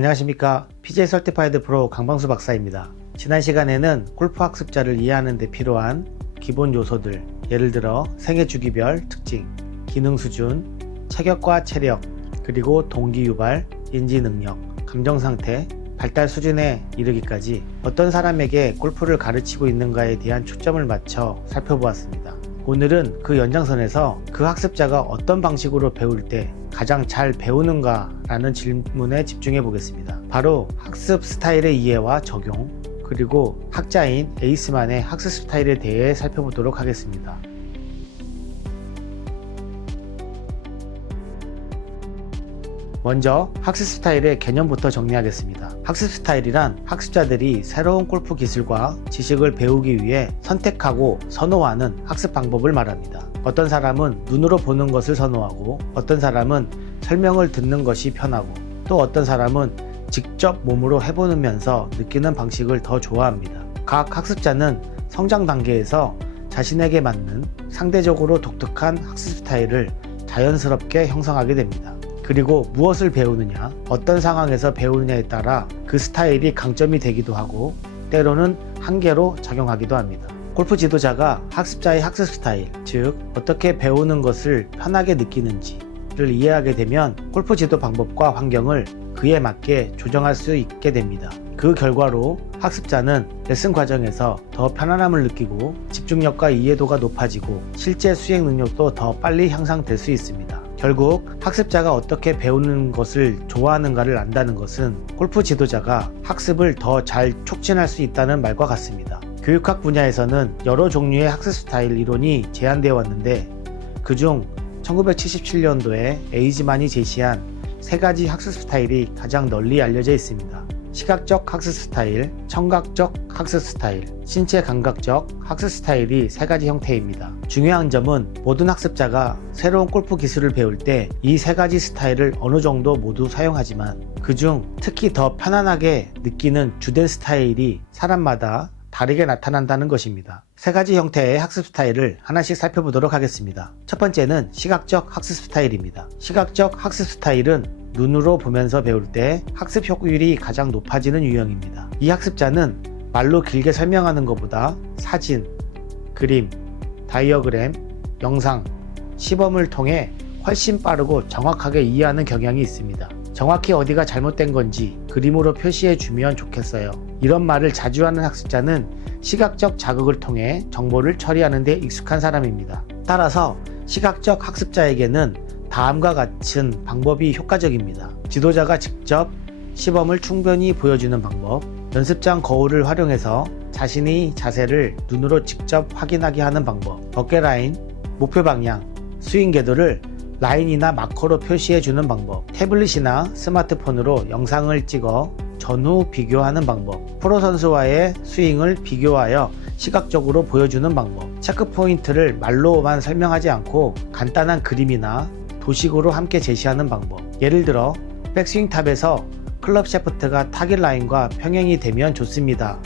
안녕하십니까. PJ 설티파이드 프로 강방수 박사입니다. 지난 시간에는 골프 학습자를 이해하는 데 필요한 기본 요소들, 예를 들어 생애 주기별 특징, 기능 수준, 체격과 체력, 그리고 동기 유발, 인지 능력, 감정 상태, 발달 수준에 이르기까지 어떤 사람에게 골프를 가르치고 있는가에 대한 초점을 맞춰 살펴보았습니다. 오늘은 그 연장선에서 그 학습자가 어떤 방식으로 배울 때 가장 잘 배우는가 라는 질문에 집중해 보겠습니다. 바로 학습 스타일의 이해와 적용, 그리고 학자인 에이스만의 학습 스타일에 대해 살펴보도록 하겠습니다. 먼저 학습 스타일의 개념부터 정리하겠습니다. 학습 스타일이란 학습자들이 새로운 골프 기술과 지식을 배우기 위해 선택하고 선호하는 학습 방법을 말합니다. 어떤 사람은 눈으로 보는 것을 선호하고, 어떤 사람은 설명을 듣는 것이 편하고, 또 어떤 사람은 직접 몸으로 해보면서 느끼는 방식을 더 좋아합니다. 각 학습자는 성장 단계에서 자신에게 맞는 상대적으로 독특한 학습 스타일을 자연스럽게 형성하게 됩니다. 그리고 무엇을 배우느냐, 어떤 상황에서 배우느냐에 따라 그 스타일이 강점이 되기도 하고 때로는 한계로 작용하기도 합니다. 골프 지도자가 학습자의 학습 스타일, 즉 어떻게 배우는 것을 편하게 느끼는지를 이해하게 되면 골프 지도 방법과 환경을 그에 맞게 조정할 수 있게 됩니다. 그 결과로 학습자는 레슨 과정에서 더 편안함을 느끼고 집중력과 이해도가 높아지고 실제 수행 능력도 더 빨리 향상될 수 있습니다. 결국 학습자가 어떻게 배우는 것을 좋아하는가를 안다는 것은 골프 지도자가 학습을 더 잘 촉진할 수 있다는 말과 같습니다. 교육학 분야에서는 여러 종류의 학습 스타일 이론이 제안되어 왔는데, 그중 1977년도에 에이즈만이 제시한 세 가지 학습 스타일이 가장 널리 알려져 있습니다. 시각적 학습 스타일, 청각적 학습 스타일, 신체 감각적 학습 스타일이 세 가지 형태입니다. 중요한 점은 모든 학습자가 새로운 골프 기술을 배울 때 이 세 가지 스타일을 어느 정도 모두 사용하지만 그중 특히 더 편안하게 느끼는 주된 스타일이 사람마다 다르게 나타난다는 것입니다. 세 가지 형태의 학습 스타일을 하나씩 살펴보도록 하겠습니다. 첫 번째는 시각적 학습 스타일입니다. 시각적 학습 스타일은 눈으로 보면서 배울 때 학습 효율이 가장 높아지는 유형입니다. 이 학습자는 말로 길게 설명하는 것보다 사진, 그림, 다이어그램, 영상, 시범을 통해 훨씬 빠르고 정확하게 이해하는 경향이 있습니다. 정확히 어디가 잘못된 건지 그림으로 표시해 주면 좋겠어요. 이런 말을 자주 하는 학습자는 시각적 자극을 통해 정보를 처리하는 데 익숙한 사람입니다. 따라서 시각적 학습자에게는 다음과 같은 방법이 효과적입니다. 지도자가 직접 시범을 충분히 보여주는 방법, 연습장 거울을 활용해서 자신의 자세를 눈으로 직접 확인하게 하는 방법, 어깨 라인, 목표 방향, 스윙 궤도를 라인이나 마커로 표시해 주는 방법, 태블릿이나 스마트폰으로 영상을 찍어 전후 비교하는 방법, 프로 선수와의 스윙을 비교하여 시각적으로 보여주는 방법, 체크 포인트를 말로만 설명하지 않고 간단한 그림이나 도식으로 함께 제시하는 방법, 예를 들어 백스윙 탑에서 클럽 샤프트가 타깃 라인과 평행이 되면 좋습니다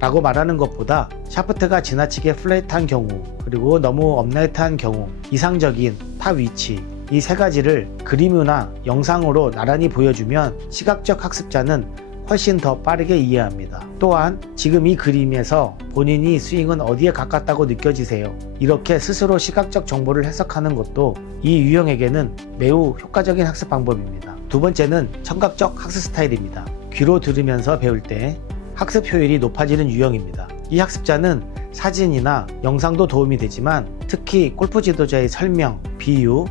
라고 말하는 것보다 샤프트가 지나치게 플랫한 경우, 그리고 너무 업라이트한 경우, 이상적인 탑 위치, 이 세 가지를 그림이나 영상으로 나란히 보여주면 시각적 학습자는 훨씬 더 빠르게 이해합니다. 또한 지금 이 그림에서 본인이 스윙은 어디에 가깝다고 느껴지세요? 이렇게 스스로 시각적 정보를 해석하는 것도 이 유형에게는 매우 효과적인 학습 방법입니다. 두 번째는 청각적 학습 스타일입니다. 귀로 들으면서 배울 때 학습 효율이 높아지는 유형입니다. 이 학습자는 사진이나 영상도 도움이 되지만 특히 골프 지도자의 설명, 비유,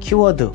키워드,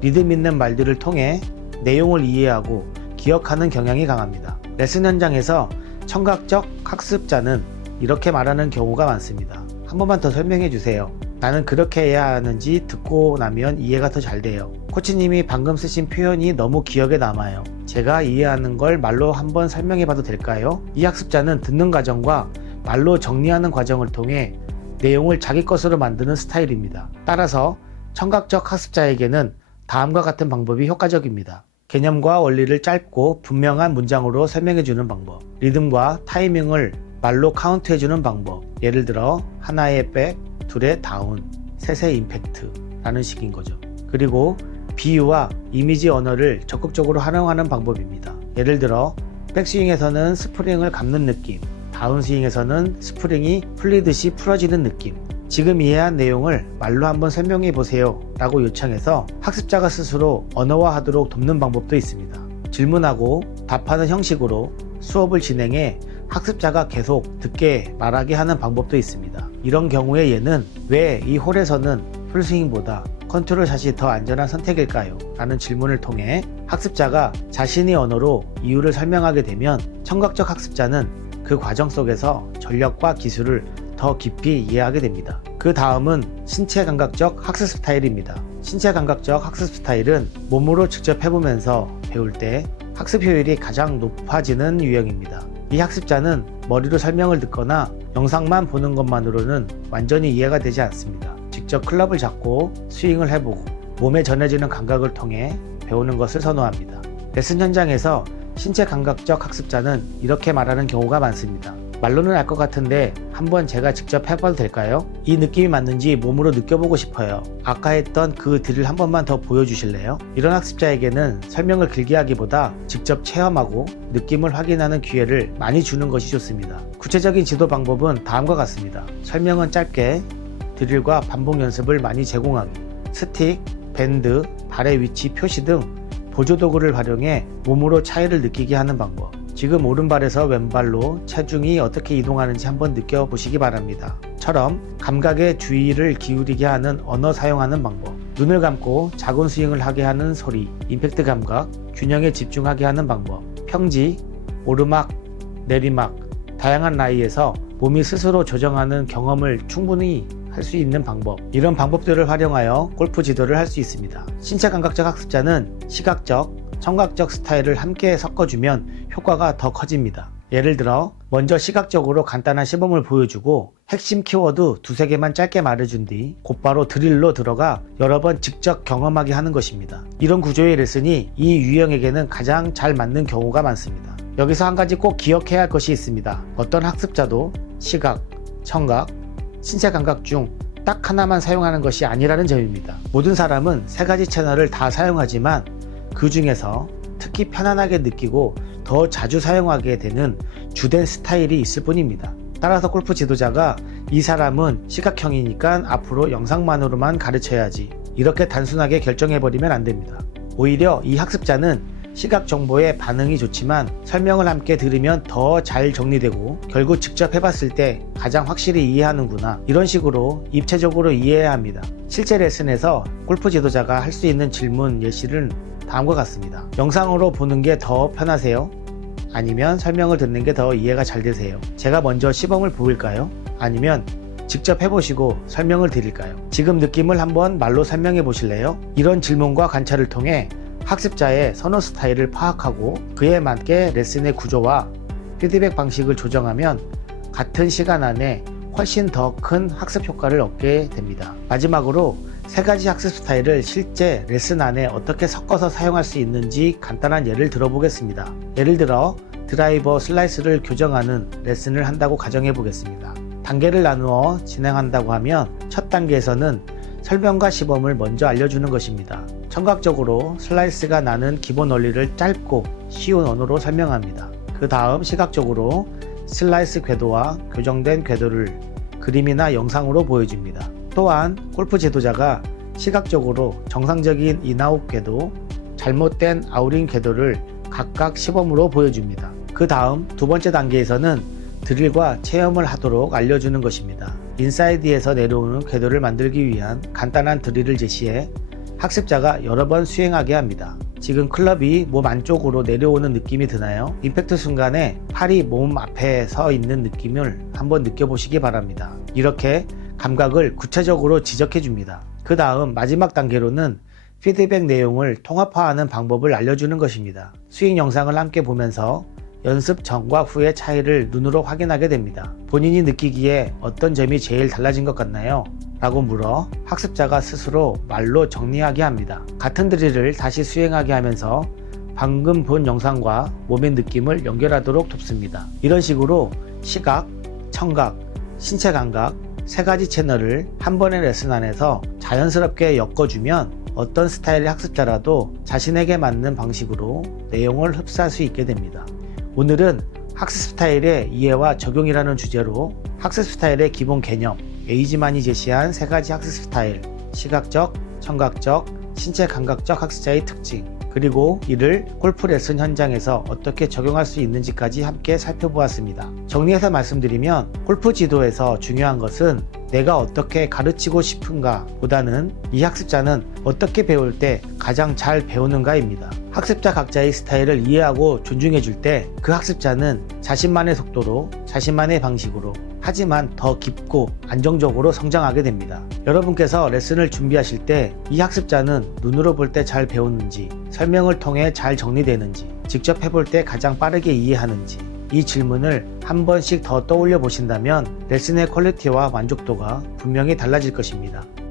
리듬 있는 말들을 통해 내용을 이해하고 기억하는 경향이 강합니다. 레슨 현장에서 청각적 학습자는 이렇게 말하는 경우가 많습니다. 한 번만 더 설명해 주세요. 나는 그렇게 해야 하는지 듣고 나면 이해가 더 잘 돼요. 코치님이 방금 쓰신 표현이 너무 기억에 남아요. 제가 이해하는 걸 말로 한번 설명해 봐도 될까요? 이 학습자는 듣는 과정과 말로 정리하는 과정을 통해 내용을 자기 것으로 만드는 스타일입니다. 따라서 청각적 학습자에게는 다음과 같은 방법이 효과적입니다. 개념과 원리를 짧고 분명한 문장으로 설명해주는 방법, 리듬과 타이밍을 말로 카운트해주는 방법, 예를 들어 하나의 백, 둘의 다운, 셋의 임팩트 라는 식인 거죠. 그리고 비유와 이미지 언어를 적극적으로 활용하는 방법입니다. 예를 들어 백스윙에서는 스프링을 감는 느낌, 다운스윙에서는 스프링이 풀리듯이 풀어지는 느낌, 지금 이해한 내용을 말로 한번 설명해 보세요 라고 요청해서 학습자가 스스로 언어화하도록 돕는 방법도 있습니다. 질문하고 답하는 형식으로 수업을 진행해 학습자가 계속 듣게 말하게 하는 방법도 있습니다. 이런 경우에 얘는 왜 이 홀에서는 풀스윙보다 컨트롤샷이 더 안전한 선택일까요? 라는 질문을 통해 학습자가 자신의 언어로 이유를 설명하게 되면 청각적 학습자는 그 과정 속에서 전력과 기술을 더 깊이 이해하게 됩니다. 그 다음은 신체 감각적 학습 스타일입니다. 신체 감각적 학습 스타일은 몸으로 직접 해보면서 배울 때 학습 효율이 가장 높아지는 유형입니다. 이 학습자는 머리로 설명을 듣거나 영상만 보는 것만으로는 완전히 이해가 되지 않습니다. 직접 클럽을 잡고 스윙을 해보고 몸에 전해지는 감각을 통해 배우는 것을 선호합니다. 레슨 현장에서 신체 감각적 학습자는 이렇게 말하는 경우가 많습니다. 말로는 알 것 같은데 한번 제가 직접 해봐도 될까요? 이 느낌이 맞는지 몸으로 느껴보고 싶어요. 아까 했던 그 딜을 한 번만 더 보여주실래요? 이런 학습자에게는 설명을 길게 하기보다 직접 체험하고 느낌을 확인하는 기회를 많이 주는 것이 좋습니다. 구체적인 지도 방법은 다음과 같습니다. 설명은 짧게, 드릴과 반복 연습을 많이 제공하기, 스틱, 밴드, 발의 위치 표시 등 보조도구를 활용해 몸으로 차이를 느끼게 하는 방법, 지금 오른발에서 왼발로 체중이 어떻게 이동하는지 한번 느껴보시기 바랍니다. 처럼 감각에 주의를 기울이게 하는 언어 사용하는 방법, 눈을 감고 작은 스윙을 하게 하는 소리, 임팩트 감각, 균형에 집중하게 하는 방법, 평지, 오르막, 내리막, 다양한 라이에서 몸이 스스로 조정하는 경험을 충분히 할 수 있는 방법, 이런 방법들을 활용하여 골프 지도를 할 수 있습니다. 신체 감각적 학습자는 시각적, 청각적 스타일을 함께 섞어주면 효과가 더 커집니다. 예를 들어 먼저 시각적으로 간단한 시범을 보여주고 핵심 키워드 두세 개만 짧게 말해준 뒤 곧바로 드릴로 들어가 여러 번 직접 경험하게 하는 것입니다. 이런 구조의 레슨이 이 유형에게는 가장 잘 맞는 경우가 많습니다. 여기서 한 가지 꼭 기억해야 할 것이 있습니다. 어떤 학습자도 시각, 청각, 신체 감각 중 딱 하나만 사용하는 것이 아니라는 점입니다. 모든 사람은 세 가지 채널을 다 사용하지만 그 중에서 특히 편안하게 느끼고 더 자주 사용하게 되는 주된 스타일이 있을 뿐입니다. 따라서 골프 지도자가 이 사람은 시각형이니까 앞으로 영상만으로만 가르쳐야지, 이렇게 단순하게 결정해버리면 안 됩니다. 오히려 이 학습자는 시각 정보에 반응이 좋지만 설명을 함께 들으면 더 잘 정리되고 결국 직접 해봤을 때 가장 확실히 이해하는구나, 이런 식으로 입체적으로 이해해야 합니다. 실제 레슨에서 골프 지도자가 할 수 있는 질문 예시는 다음과 같습니다. 영상으로 보는 게 더 편하세요? 아니면 설명을 듣는 게 더 이해가 잘 되세요? 제가 먼저 시범을 보일까요? 아니면 직접 해보시고 설명을 드릴까요? 지금 느낌을 한번 말로 설명해 보실래요? 이런 질문과 관찰을 통해 학습자의 선호 스타일을 파악하고 그에 맞게 레슨의 구조와 피드백 방식을 조정하면 같은 시간 안에 훨씬 더 큰 학습 효과를 얻게 됩니다. 마지막으로 세 가지 학습 스타일을 실제 레슨 안에 어떻게 섞어서 사용할 수 있는지 간단한 예를 들어보겠습니다. 예를 들어 드라이버 슬라이스를 교정하는 레슨을 한다고 가정해 보겠습니다. 단계를 나누어 진행한다고 하면 첫 단계에서는 설명과 시범을 먼저 알려주는 것입니다. 청각적으로 슬라이스가 나는 기본 원리를 짧고 쉬운 언어로 설명합니다. 그 다음 시각적으로 슬라이스 궤도와 교정된 궤도를 그림이나 영상으로 보여줍니다. 또한 골프 지도자가 시각적으로 정상적인 인아웃 궤도, 잘못된 아웃인 궤도를 각각 시범으로 보여줍니다. 그 다음 두 번째 단계에서는 드릴과 체험을 하도록 알려주는 것입니다. 인사이드에서 내려오는 궤도를 만들기 위한 간단한 드릴을 제시해 학습자가 여러 번 수행하게 합니다. 지금 클럽이 몸 안쪽으로 내려오는 느낌이 드나요? 임팩트 순간에 팔이 몸 앞에 서 있는 느낌을 한번 느껴보시기 바랍니다. 이렇게 감각을 구체적으로 지적해 줍니다. 그 다음 마지막 단계로는 피드백 내용을 통합화하는 방법을 알려주는 것입니다. 스윙 영상을 함께 보면서 연습 전과 후의 차이를 눈으로 확인하게 됩니다. 본인이 느끼기에 어떤 점이 제일 달라진 것 같나요? 라고 물어 학습자가 스스로 말로 정리하게 합니다. 같은 드릴을 다시 수행하게 하면서 방금 본 영상과 몸의 느낌을 연결하도록 돕습니다. 이런 식으로 시각, 청각, 신체 감각 세 가지 채널을 한 번의 레슨 안에서 자연스럽게 엮어주면 어떤 스타일의 학습자라도 자신에게 맞는 방식으로 내용을 흡수할 수 있게 됩니다. 오늘은 학습 스타일의 이해와 적용이라는 주제로 학습 스타일의 기본 개념, 에이지만이 제시한 3가지 학습 스타일, 시각적, 청각적, 신체 감각적 학습자의 특징, 그리고 이를 골프 레슨 현장에서 어떻게 적용할 수 있는지까지 함께 살펴보았습니다. 정리해서 말씀드리면 골프 지도에서 중요한 것은 내가 어떻게 가르치고 싶은가 보다는 이 학습자는 어떻게 배울 때 가장 잘 배우는가입니다. 학습자 각자의 스타일을 이해하고 존중해 줄 때 그 학습자는 자신만의 속도로 자신만의 방식으로 하지만 더 깊고 안정적으로 성장하게 됩니다. 여러분께서 레슨을 준비하실 때 이 학습자는 눈으로 볼 때 잘 배우는지, 설명을 통해 잘 정리되는지, 직접 해볼 때 가장 빠르게 이해하는지, 이 질문을 한 번씩 더 떠올려 보신다면 레슨의 퀄리티와 만족도가 분명히 달라질 것입니다.